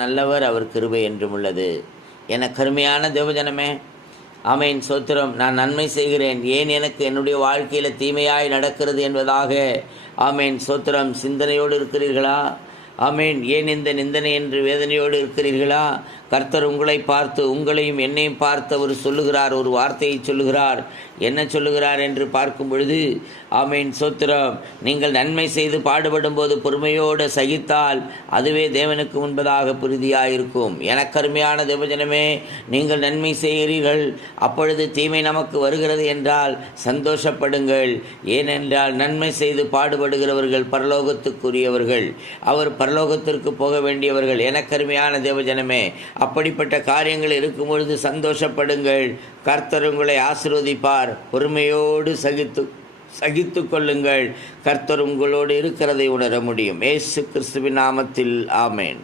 நல்லவர், அவர் கிருபை என்றும் உள்ளது. என கருமையான தேவஜனமே, ஆமேன், சோத்திரம். நான் நன்மை செய்கிறேன், ஏன் எனக்கு என்னுடைய வாழ்க்கையில் தீமையாய் நடக்கிறது என்பதாக ஆமேன், சோத்திரம் சிந்தனையோடு இருக்கிறீர்களா? ஆமேன், ஏன் இந்த நிந்தனை என்று வேதனையோடு இருக்கிறீர்களா? கர்த்தர் உங்களை பார்த்து, உங்களையும் என்னையும் பார்த்து அவர் சொல்லுகிறார், ஒரு வார்த்தையை சொல்லுகிறார். என்ன சொல்லுகிறார் என்று பார்க்கும் பொழுது, ஆமேன், சோத்திரம், நீங்கள் நன்மை செய்து பாடுபடும் போது பொறுமையோடு சகித்தால் அதுவே தேவனுக்கு முன்பதாக பிரீதியாயிருக்கும். எனக்கருமையான தேவஜனமே, நீங்கள் நன்மை செய்கிறீர்கள், அப்பொழுது தீமை நமக்கு வருகிறது என்றால் சந்தோஷப்படுங்கள். ஏனென்றால் நன்மை செய்து பாடுபடுகிறவர்கள் பரலோகத்துக்குரியவர்கள், அவர் பரலோகத்திற்கு போக வேண்டியவர்கள். எனக்கருமையான தேவஜனமே, அப்படிப்பட்ட காரியங்கள் இருக்கும் பொழுது சந்தோஷப்படுங்கள். கர்த்தர் உங்களை ஆசீர்வதிப்பார். பொறுமையோடு சகித்து கொள்ளுங்கள். கர்த்தர் உங்களோடு இருக்கிறதை உணர முடியும். இயேசு கிறிஸ்துவின் நாமத்தில் ஆமேன்.